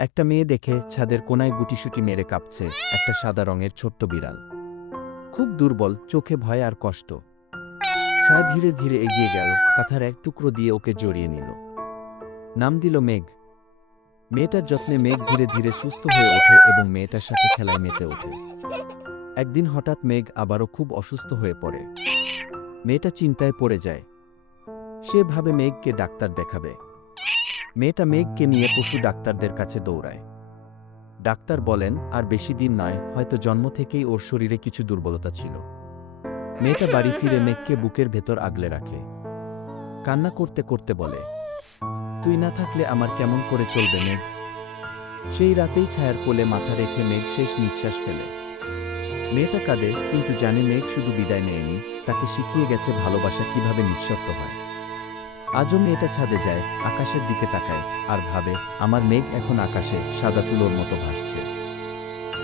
একটা মেয়ে দেখে ছাদের কোনায় গুটিসুটি মেরে কাঁপছে একটা সাদা রঙের ছোট্ট বিড়াল। খুব দুর্বল, চোখে ভয় আর কষ্ট। ছায়া ধীরে ধীরে এগিয়ে গেল, কাঁথার এক টুকরো দিয়ে ওকে জড়িয়ে নিল। নাম দিল মেঘ। মেয়েটার যত্নে মেঘ ধীরে ধীরে সুস্থ হয়ে ওঠে এবং মেয়েটার সাথে খেলায় মেতে ওঠে। একদিন হঠাৎ মেঘ আবারও খুব অসুস্থ হয়ে পড়ে। মেয়েটা চিন্তায় পড়ে যায়। সে ভাবে মেঘকে ডাক্তার দেখাবে। মেয়েটা মেঘকে নিয়ে পশু ডাক্তারদের কাছে দৌড়ায়। ডাক্তার বলেন, আর বেশি দিন নয়, হয়তো জন্ম থেকেই ওর শরীরে কিছু দুর্বলতা ছিল। মেয়েটা বাড়ি ফিরে মেঘকে বুকের ভেতর আগলে রাখে। কান্না করতে করতে বলে, তুই না থাকলে আমার কেমন করে চলবে মেঘ? সেই রাতেই ছায়ার কোলে মাথা রেখে মেঘ শেষ নিঃশ্বাস ফেলে। মেয়েটা কাঁদে, কিন্তু জানে মেঘ শুধু বিদায় নেয়নি, তাকে শিখিয়ে গেছে ভালোবাসা কীভাবে নিঃশর্ত হয়। আজও মেয়েটা ছাদে যায়, আকাশের দিকে তাকায় আর ভাবে, আমার মেঘ এখন আকাশে, সাদা তুলোর মতো ভাসছে।